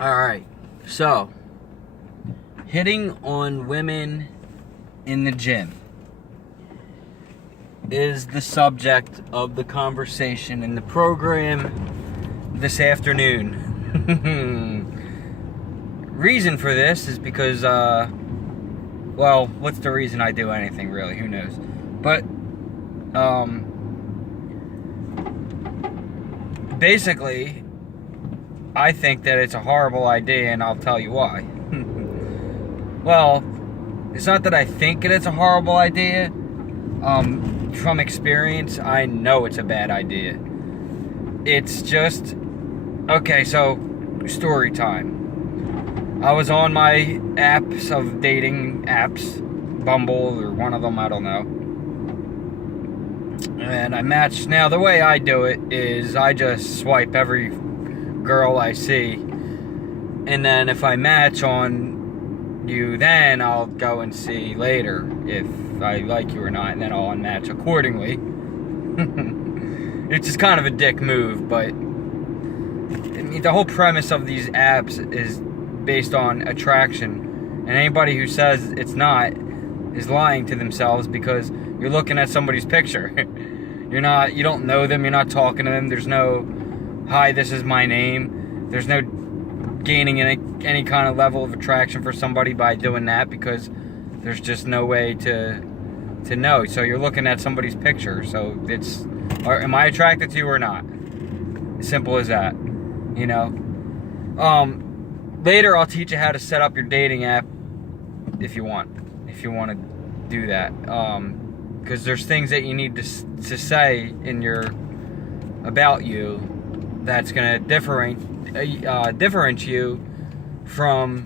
Alright, so hitting on women in the gym is the subject of the conversation in the program this afternoon. Reason for this is because, well, what's the reason I do anything really? Who knows? But, basically, I think that it's a horrible idea, and I'll tell you why. Well, it's not that I think it's a horrible idea. From experience, I know it's a bad idea. It's just, okay, so, story time. I was on my apps of dating apps, Bumble or one of them, I don't know. And I matched. Now, the way I do it is I just swipe every girl I see, and then if I match on you, then I'll go and see later if I like you or not, and then I'll unmatch accordingly. It's just kind of a dick move, but I mean, the whole premise of these apps is based on attraction, and anybody who says it's not is lying to themselves, because you're looking at somebody's picture. You don't know them, you're not talking to them, there's no, hi, this is my name. There's no gaining any kind of level of attraction for somebody by doing that, because there's just no way to know. So you're looking at somebody's picture. So it's, am I attracted to you or not? Simple as that. You know. Later I'll teach you how to set up your dating app if you want to do that. Because there's things that you need to say in your about you that's going to differentiate you from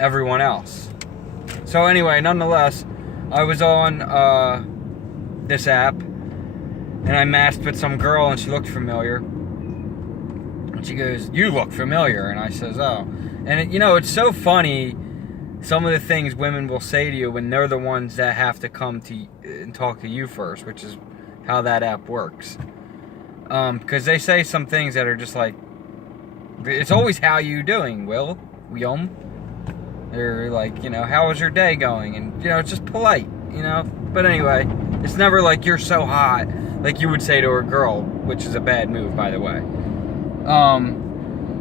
everyone else. So anyway, nonetheless, I was on this app, and I matched with some girl, and she looked familiar. And she goes, "You look familiar," and I says, "Oh." And it's so funny, some of the things women will say to you when they're the ones that have to come to you and talk to you first, which is how that app works. Because they say some things that are just like, it's always, "How you doing, William?" They're like, "How was your day going?" And, it's just polite, But anyway, it's never like, "You're so hot," like you would say to a girl, which is a bad move, by the way.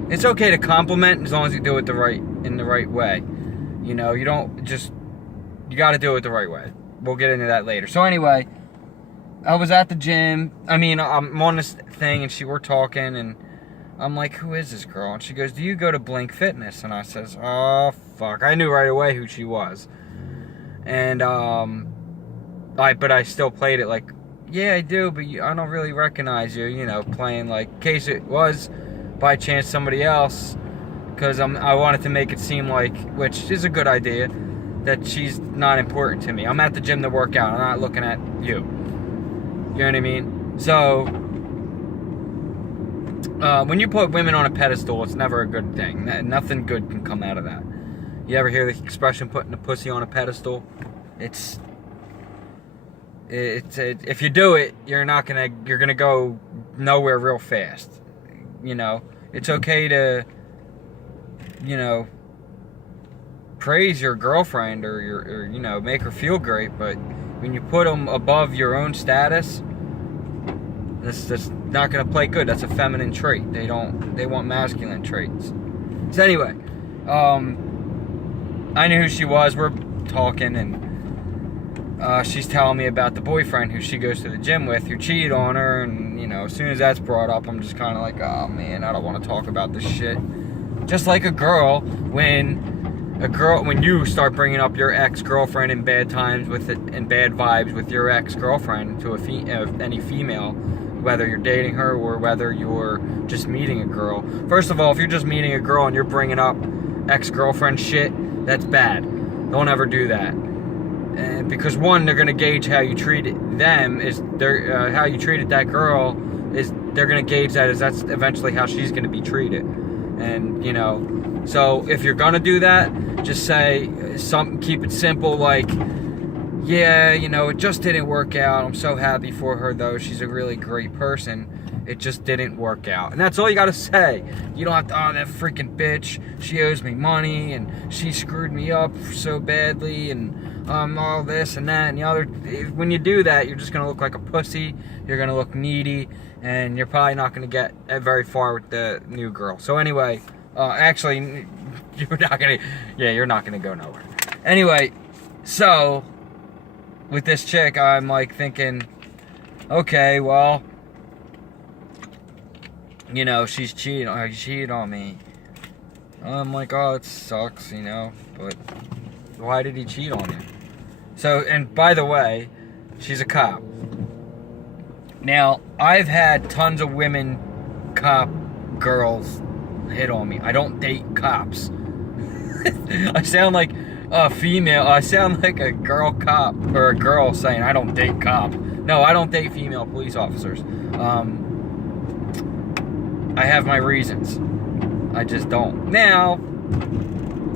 It's okay to compliment as long as you do it in the right way. You don't just, you got to do it the right way. We'll get into that later. So anyway, I was at the gym. I'm on this thing, and we're talking, and I'm like, "Who is this girl?" And she goes, "Do you go to Blink Fitness?" And I says, "Oh, fuck." I knew right away who she was. And, but I still played it like, "Yeah, I do, but I don't really recognize you," playing like, in case it was, by chance, somebody else, because I wanted to make it seem like, which is a good idea, that she's not important to me. I'm at the gym to work out. I'm not looking at you. You know what I mean? So, when you put women on a pedestal, it's never a good thing. Nothing good can come out of that. You ever hear the expression, "putting a pussy on a pedestal"? It's if you do it, you're gonna go nowhere real fast. It's okay to, praise your girlfriend or make her feel great, but when you put them above your own status, that's not going to play good. That's a feminine trait. They want masculine traits. So anyway, I knew who she was. We're talking, and she's telling me about the boyfriend who she goes to the gym with, who cheated on her, and as soon as that's brought up, I'm just kind of like, "Oh man, I don't want to talk about this shit." Just like a girl, when you start bringing up your ex-girlfriend in bad times and bad vibes with your ex-girlfriend to any female, whether you're dating her or whether you're just meeting a girl. First of all, if you're just meeting a girl and you're bringing up ex-girlfriend shit, that's bad. Don't ever do that. Because one, they're gonna gauge how you treated them. How you treated that girl is they're gonna gauge that as that's eventually how she's gonna be treated. And so if you're gonna do that, just say something. Keep it simple, like, "Yeah, it just didn't work out. I'm so happy for her, though. She's a really great person." it just didn't work out. And that's all you gotta say. You don't have to, oh, that freaking bitch, she owes me money, and she screwed me up so badly, and all this and that and the other. When you do that, you're just gonna look like a pussy, you're gonna look needy, and you're probably not gonna get very far with the new girl. So anyway, actually, you're not gonna go nowhere. Anyway, so, with this chick, I'm like thinking, okay, well, you know, she cheated on me. I'm like, oh, it sucks, you know, but why did he cheat on you? So, and by the way, she's a cop. Now, I've had tons of women cop girls hit on me. I don't date cops. I sound like a female. I sound like a girl cop, or a girl saying I don't date cop. No, I don't date female police officers. I have my reasons. I just don't. Now,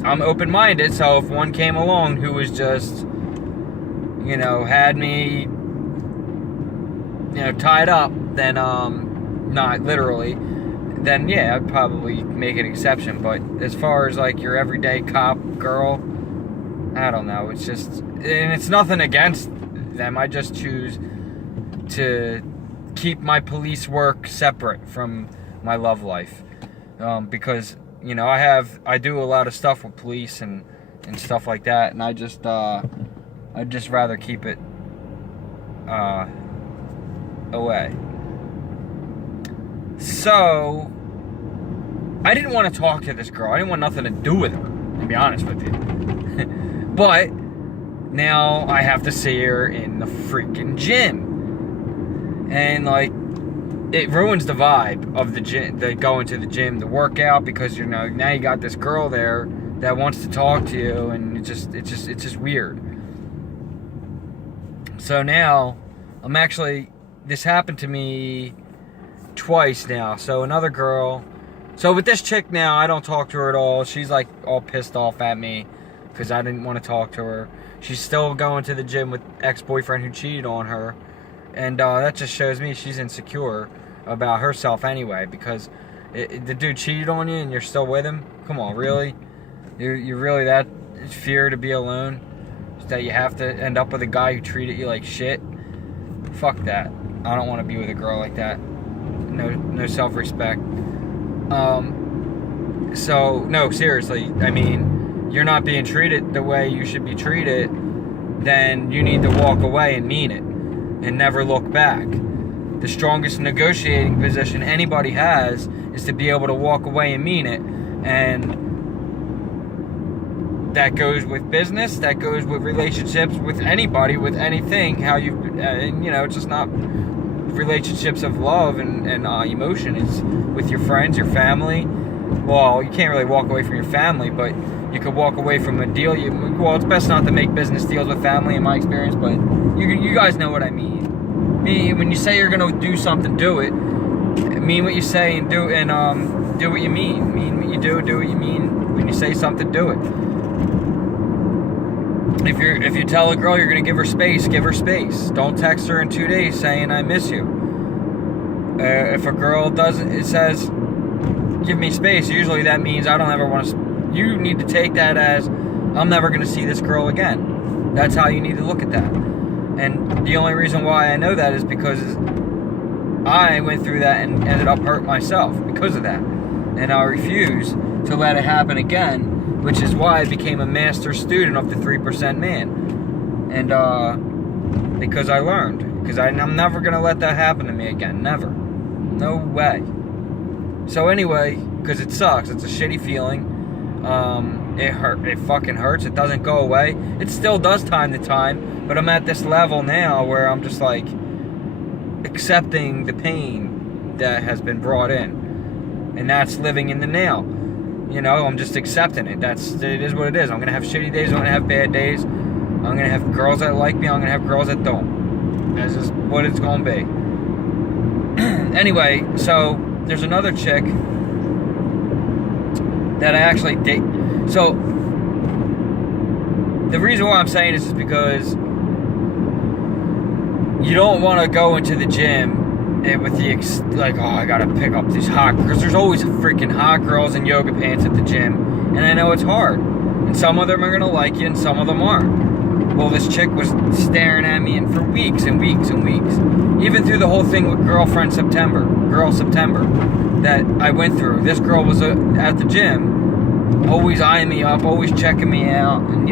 I'm open-minded, so if one came along who was just, you know, had me, you know, tied up, then, not literally, then yeah, I'd probably make an exception. But as far as like your everyday cop girl, I don't know. It's just, and it's nothing against them. I just choose to keep my police work separate from my love life, because, you know, I do a lot of stuff with police and stuff like that, and I'd just rather keep it away. So I didn't want to talk to this girl. I didn't want nothing to do with her, to be honest with you. But now I have to see her in the freaking gym, and like, it ruins the vibe of the gym, the going to the gym, the workout, because, you know, now you got this girl there that wants to talk to you, and it's just weird. So now, this happened to me twice now. So another girl, so with this chick now, I don't talk to her at all. She's like all pissed off at me because I didn't want to talk to her. She's still going to the gym with ex-boyfriend who cheated on her. And that just shows me she's insecure about herself anyway, because the dude cheated on you and you're still with him? Come on, really? You're really that fear to be alone? That you have to end up with a guy who treated you like shit? Fuck that. I don't want to be with a girl like that. No self-respect. So, no, seriously. I mean, you're not being treated the way you should be treated, then you need to walk away and mean it. And never look back. The strongest negotiating position anybody has is to be able to walk away and mean it. And that goes with business, that goes with relationships, with anybody, with anything. How you know, it's just not relationships of love and emotion. It's with your friends, your family. Well, you can't really walk away from your family, but you could walk away from a deal. Well, it's best not to make business deals with family, in my experience, but you guys know what I mean. When you say you're gonna do something, do it. Mean what you say and do what you mean. Mean what you do what you mean. When you say something, do it. If you tell a girl you're gonna give her space, give her space. Don't text her in 2 days saying I miss you. If a girl says give me space, usually that means I don't ever want to. You need to take that as I'm never gonna see this girl again. That's how you need to look at that. And the only reason why I know that is because I went through that and ended up hurt myself because of that. And I refuse to let it happen again, which is why I became a master student of the 3% man. And because I learned. Because I'm never going to let that happen to me again. Never. No way. So anyway, because it sucks. It's a shitty feeling. It fucking hurts. It doesn't go away. It still does time to time. But I'm at this level now where I'm just like accepting the pain that has been brought in. And that's living in the now. You know, I'm just accepting it. It is what it is. I'm going to have shitty days. I'm going to have bad days. I'm going to have girls that like me. I'm going to have girls that don't. That's just what it's going to be. Anyway, so there's another chick that I actually date. So the reason why I'm saying this is because you don't want to go into the gym with the like, oh, I gotta pick up these hot, because there's always freaking hot girls in yoga pants at the gym, and I know it's hard, and some of them are gonna like you and some of them aren't. Well, this chick was staring at me, and for weeks and weeks and weeks, even through the whole thing with Girl September that I went through. This girl was at the gym, always eyeing me up, always checking me out, and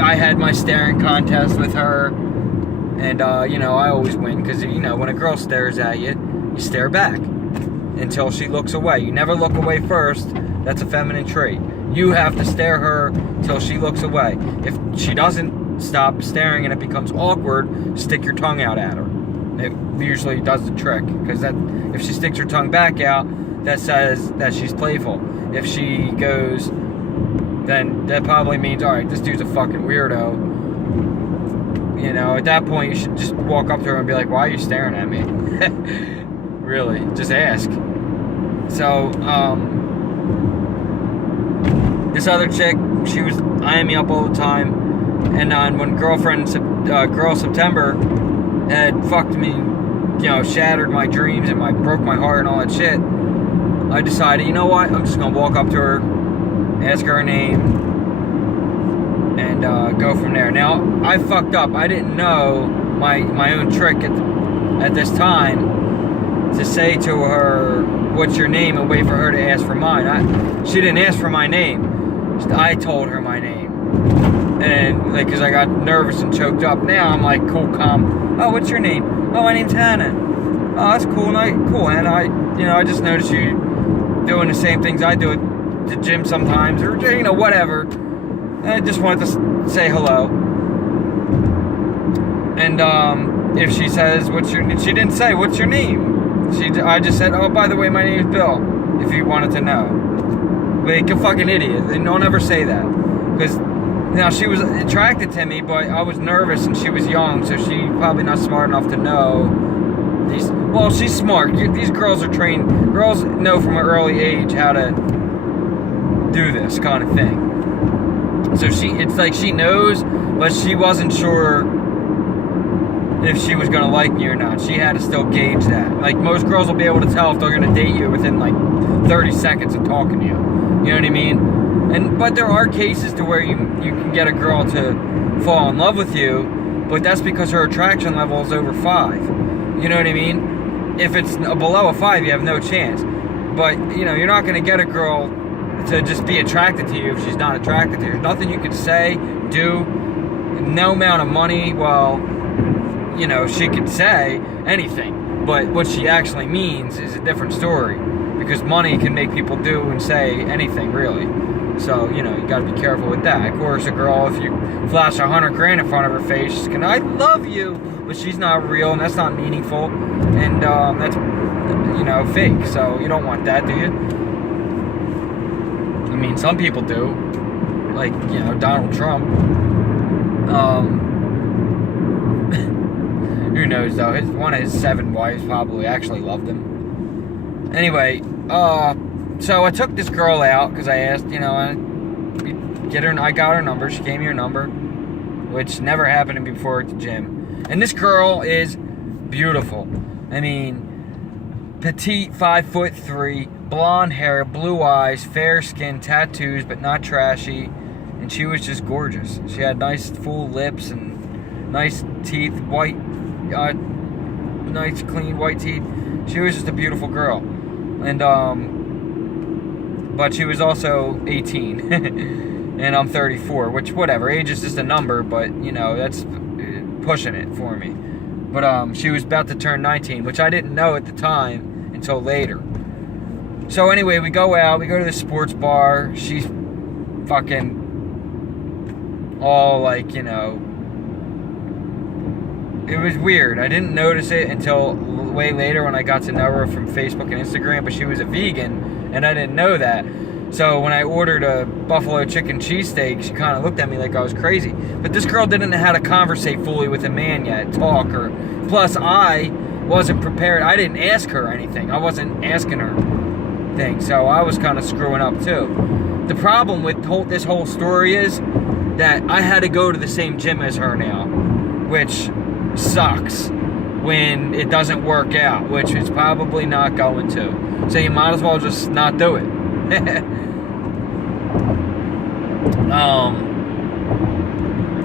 I had my staring contest with her, and I always win, because when a girl stares at you, you stare back until she looks away. You never look away first. That's a feminine trait. You have to stare her till she looks away. If she doesn't stop staring and it becomes awkward, stick your tongue out at her. It usually does the trick, because if she sticks her tongue back out, that says that she's playful. If she goes, then that probably means, all right, this dude's a fucking weirdo. At that point, you should just walk up to her and be like, why are you staring at me? Really, just ask. So, this other chick, she was eyeing me up all the time, and when Girl September had fucked me, shattered my dreams and broke my heart and all that shit, I decided, you know what, I'm just gonna walk up to her, ask her name, and go from there. Now, I fucked up. I didn't know my own trick at this time to say to her, what's your name, and wait for her to ask for mine. She didn't ask for my name. I told her my name. And, because I got nervous and choked up. Now I'm like, cool, calm. Oh, what's your name? Oh, my name's Hannah. Oh, that's cool. Cool, Hannah. I just noticed you doing the same things I do at the gym sometimes, or, whatever. I just wanted to say hello. And if she says, she didn't say, what's your name? I just said, oh, by the way, my name is Bill, if you wanted to know. Like a fucking idiot. Don't ever say that. Because now she was attracted to me, but I was nervous and she was young, so she's probably not smart enough to know these. Well, she's smart. These girls are trained. Girls know from an early age how to do this kind of thing. So it's like she knows, but she wasn't sure if she was going to like me or not. She had to still gauge that. Like, most girls will be able to tell if they're going to date you within like 30 seconds of talking to you. You know what I mean? But there are cases to where you can get a girl to fall in love with you, but that's because her attraction level is over 5. You know what I mean? If it's below a 5, you have no chance. But, you're not going to get a girl to just be attracted to you if she's not attracted to you. There's nothing you can say, do, no amount of money. Well, she could say anything, but what she actually means is a different story, because money can make people do and say anything, really. So, you gotta be careful with that. Of course, a girl, if you flash $100,000 in front of her face, she's gonna, I love you, but she's not real, and that's not meaningful, and that's, fake. So you don't want that, do you? I mean, some people do, like, Donald Trump. Who knows, though? One of his 7 wives probably actually loved him. Anyway, so I took this girl out, because I asked, I got her number. She gave me her number, which never happened to me before at the gym. And this girl is beautiful. I mean, petite, 5'3", blonde hair, blue eyes, fair skin, tattoos, but not trashy. And she was just gorgeous. She had nice full lips and nice teeth, nice clean white teeth. She was just a beautiful girl. And but she was also 18. And I'm 34, which, whatever, age is just a number, but that's pushing it for me. But she was about to turn 19, which I didn't know at the time until later. So anyway, we go out, we go to the sports bar. She's fucking all like, it was weird. I didn't notice it until way later when I got to know her from Facebook and Instagram, but she was a vegan, and I didn't know that. So when I ordered a buffalo chicken cheesesteak, she kind of looked at me like I was crazy. But this girl didn't know how to conversate fully with a man yet, talk, or plus I wasn't prepared. I didn't ask her anything. I wasn't asking her things, so I was kind of screwing up too. The problem with this whole story is that I had to go to the same gym as her now, which sucks. when it doesn't work out, which it's probably not going to. So you might as well just not do it.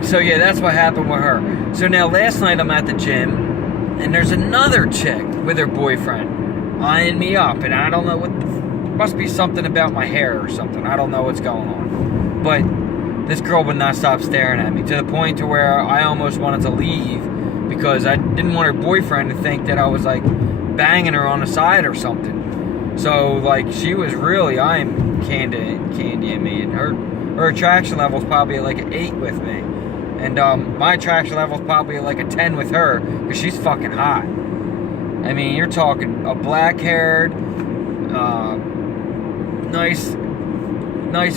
So yeah, that's what happened with her. So now last night I'm at the gym, and there's another chick with her boyfriend eyeing me up, and I don't know what must be something about my hair or something. I don't know what's going on. But this girl would not stop staring at me, to the point to where I almost wanted to leave, because I didn't want her boyfriend to think that I was like banging her on the side or something. So like she was really eyeing candy at me, and her attraction level is probably at like an 8 with me. And my attraction level is probably like a 10 with her, because she's fucking hot. I mean, you're talking a black-haired, nice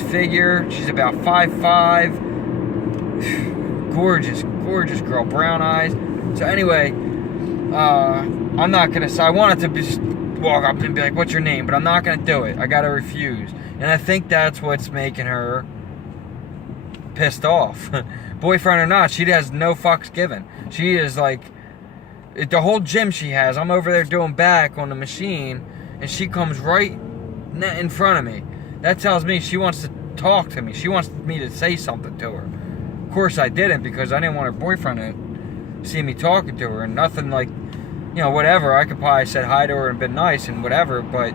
figure. She's about 5'5". Gorgeous girl, brown eyes. So anyway, I'm not gonna say, I wanted to just walk up and be like, what's your name? But I'm not gonna do it. I gotta refuse. And I think that's what's making her pissed off. Boyfriend or not, she has no fucks given. She is like, the whole gym she has, I'm over there doing back on the machine, and she comes right in front of me. That tells me she wants to talk to me. She wants me to say something to her. Of course I didn't, because I didn't want her boyfriend to see me talking to her, and nothing like, you know, whatever. I could probably said hi to her and been nice and whatever, but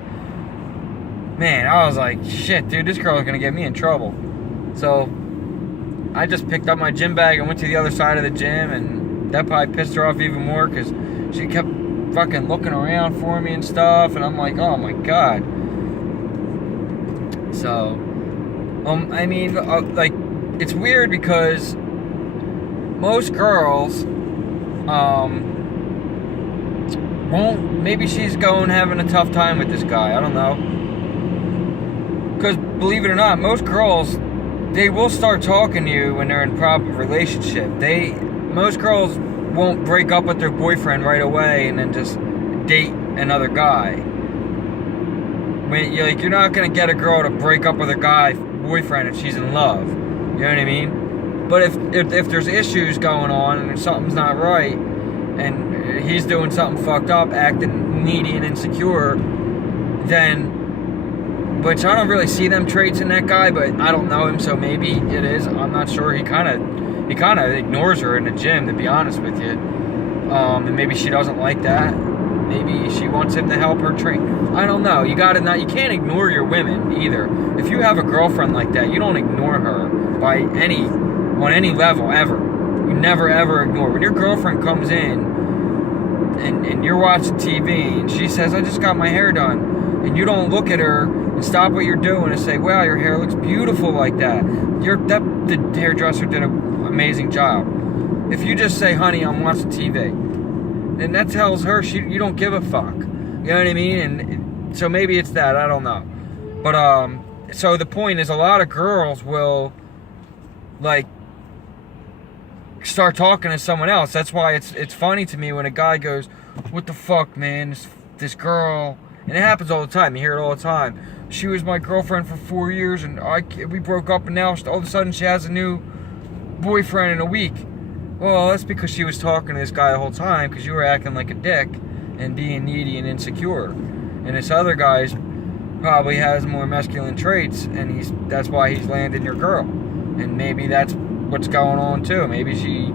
man, I was like, shit, dude, this girl is gonna get me in trouble. So I just picked up my gym bag and went to the other side of the gym, and that probably pissed her off even more, because she kept fucking looking around for me and stuff, and I'm like, oh my god. So, I mean, like, it's weird because most girls, won't, maybe she's having a tough time with this guy, I don't know. Because, believe it or not, most girls, they will start talking to you when they're in a proper relationship. Most girls won't break up with their boyfriend right away and then just date another guy. You're not gonna get a girl to break up with a guy boyfriend if she's in love. You know what I mean? But if there's issues going on and something's not right, and he's doing something fucked up, acting needy and insecure, then, which I don't really see them traits in that guy, but I don't know him, so maybe it is. I'm not sure. He kind of ignores her in the gym, to be honest with you. And maybe she doesn't like that. Maybe she wants him to help her train. I don't know. You can't ignore your women either. If you have a girlfriend like that, you don't ignore her on any level ever. You never ever ignore. When your girlfriend comes in and you're watching TV and she says, I just got my hair done, and you don't look at her and stop what you're doing and say, wow, your hair looks beautiful like that. The hairdresser did an amazing job. If you just say, honey, I'm watching TV, then that tells her you don't give a fuck. You know what I mean? And so maybe it's that. I don't know. But, so the point is, a lot of girls will, like, start talking to someone else. That's why it's funny to me when a guy goes, what the fuck, man, this girl, and it happens all the time, you hear it all the time, she was my girlfriend for 4 years, and we broke up, and now all of a sudden she has a new boyfriend in a week. Well, that's because she was talking to this guy the whole time, because you were acting like a dick and being needy and insecure. And this other guy probably has more masculine traits, and that's why he's landing your girl. And maybe that's what's going on too. Maybe she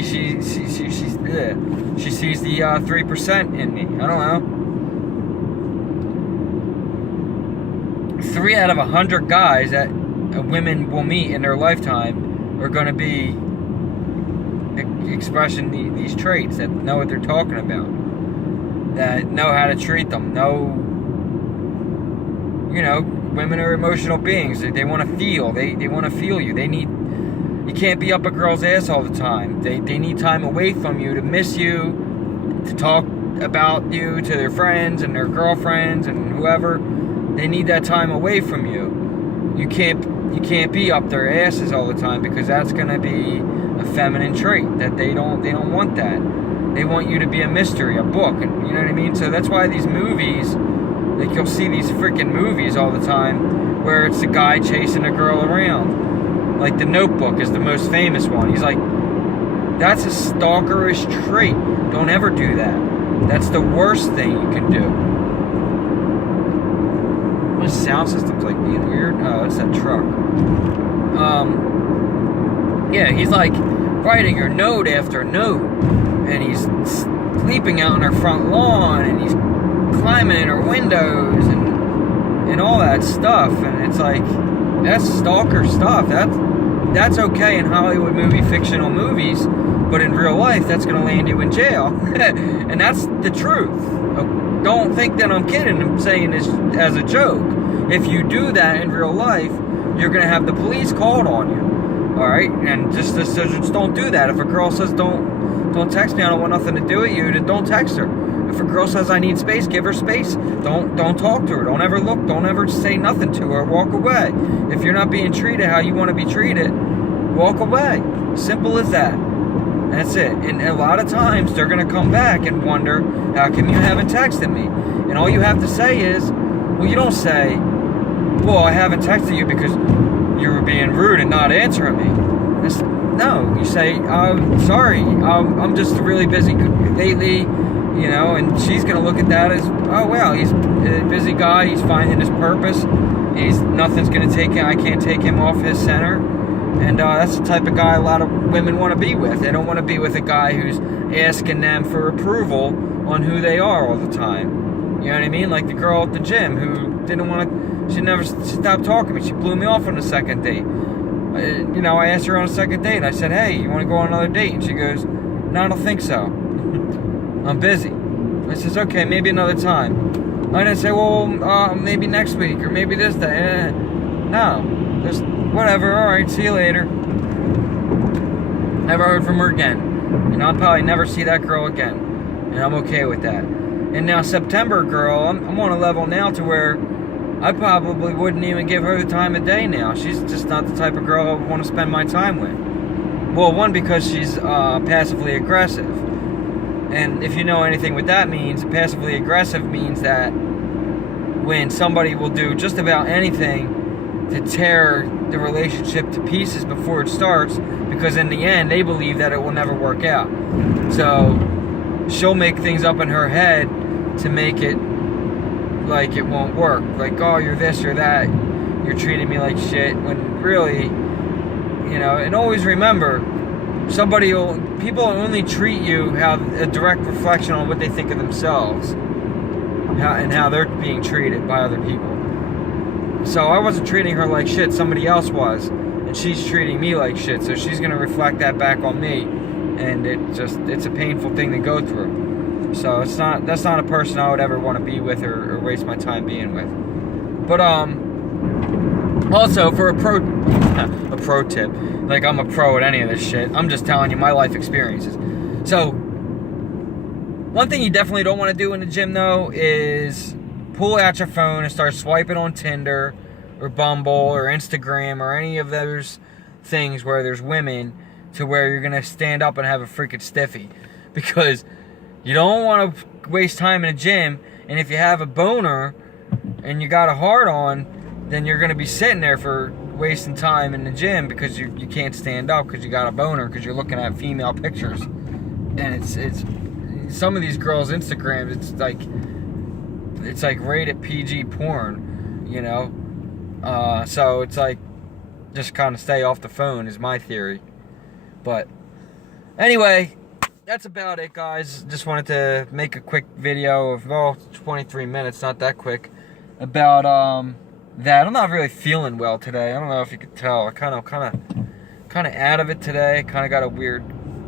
sees the 3% in me. I don't know. 3 out of 100 guys that women will meet in their lifetime are going to be expressing these traits, that know what they're talking about, that know how to treat them, women are emotional beings. They want to feel. They want to feel you. You can't be up a girl's ass all the time. They need time away from you to miss you, to talk about you to their friends and their girlfriends and whoever. They need that time away from you. You can't be up their asses all the time, because that's gonna be a feminine trait. That they don't want that. They want you to be a mystery, a book, and you know what I mean? So that's why these movies, like, you'll see these freaking movies all the time where it's the guy chasing a girl around. Like The Notebook is the most famous one. He's like That's a stalkerish trait. Don't ever do that. That's the worst thing you can do. My sound system's like being weird. Oh, it's that truck. Yeah, he's like writing her note after note, and he's sleeping out on her front lawn, and he's climbing in her windows, and all that stuff. And it's like, that's stalker stuff. That's okay in Hollywood fictional movies, but in real life, that's going to land you in jail. And that's the truth. Don't think that I'm kidding. I'm saying this as a joke. If you do that in real life, you're going to have the police called on you. All right? And just don't do that. If a girl says, don't text me, I don't want nothing to do with you, then don't text her. If a girl says, I need space, give her space. Don't talk to her. Don't ever look. Don't ever say nothing to her. Walk away. If you're not being treated how you want to be treated, walk away. Simple as that. That's it. And a lot of times, they're going to come back and wonder, how come you haven't texted me? And all you have to say is, well, you don't say, well, I haven't texted you because you were being rude and not answering me. No, you say, sorry, I'm just really busy lately. You know, and she's going to look at that as, oh, well, he's a busy guy. He's finding his purpose. Nothing's going to take him. I can't take him off his center. And that's the type of guy a lot of women want to be with. They don't want to be with a guy who's asking them for approval on who they are all the time. You know what I mean? Like the girl at the gym who didn't want to, she never stopped talking to me. She blew me off on the second date. You know, I asked her on a second date. I said, hey, you want to go on another date? And she goes, no, I don't think so. I'm busy. I says, okay, maybe another time. I didn't say, well, maybe next week or maybe this day. No, just whatever. All right, see you later. Never heard from her again. And I'll probably never see that girl again. And I'm okay with that. And now September girl, I'm on a level now to where I probably wouldn't even give her the time of day now. She's just not the type of girl I would want to spend my time with. Well, one, because she's passively aggressive. And if you know anything what that means, passively aggressive means that when somebody will do just about anything to tear the relationship to pieces before it starts, because in the end, they believe that it will never work out. So she'll make things up in her head to make it like it won't work. Like, oh, you're this, you're that, you're treating me like shit, when really, you know, and always remember, people only treat you how a direct reflection on what they think of themselves, and how they're being treated by other people. So I wasn't treating her like shit, somebody else was, and she's treating me like shit, so she's gonna reflect that back on me, and it's a painful thing to go through. So that's not a person I would ever want to be with or waste my time being with. But also for a pro tip, like I'm a pro at any of this shit, I'm just telling you my life experiences. So one thing you definitely don't want to do in the gym though is pull out your phone and start swiping on Tinder or Bumble or Instagram or any of those things where there's women, to where you're gonna stand up and have a freaking stiffy, because you don't want to waste time in a gym. And if you have a boner and you got a hard on, then you're going to be sitting there for wasting time in the gym because you can't stand up because you got a boner, because you're looking at female pictures. And it's some of these girls' Instagrams, it's like rated PG porn, you know. So it's like, just kind of stay off the phone is my theory. But anyway, that's about it, guys. Just wanted to make a quick video of 23 minutes, not that quick, about that. I'm not really feeling well today. I don't know if you could tell. I kind of out of it today. Kind of got a weird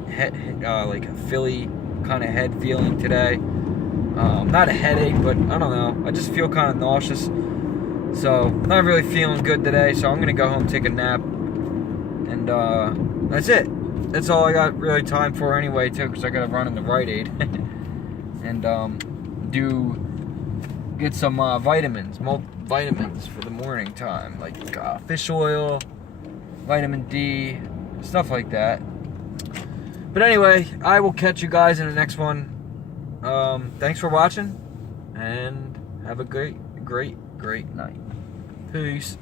head, like a Philly kind of head feeling today. Not a headache, but I don't know. I just feel kind of nauseous. So not really feeling good today. So I'm gonna go home, take a nap, and that's it. That's all I got really time for anyway, too, because I got to run in the Rite Aid and get some vitamins for the morning time, like fish oil, vitamin D, stuff like that. But anyway, I will catch you guys in the next one. Thanks for watching, and have a great night. Peace.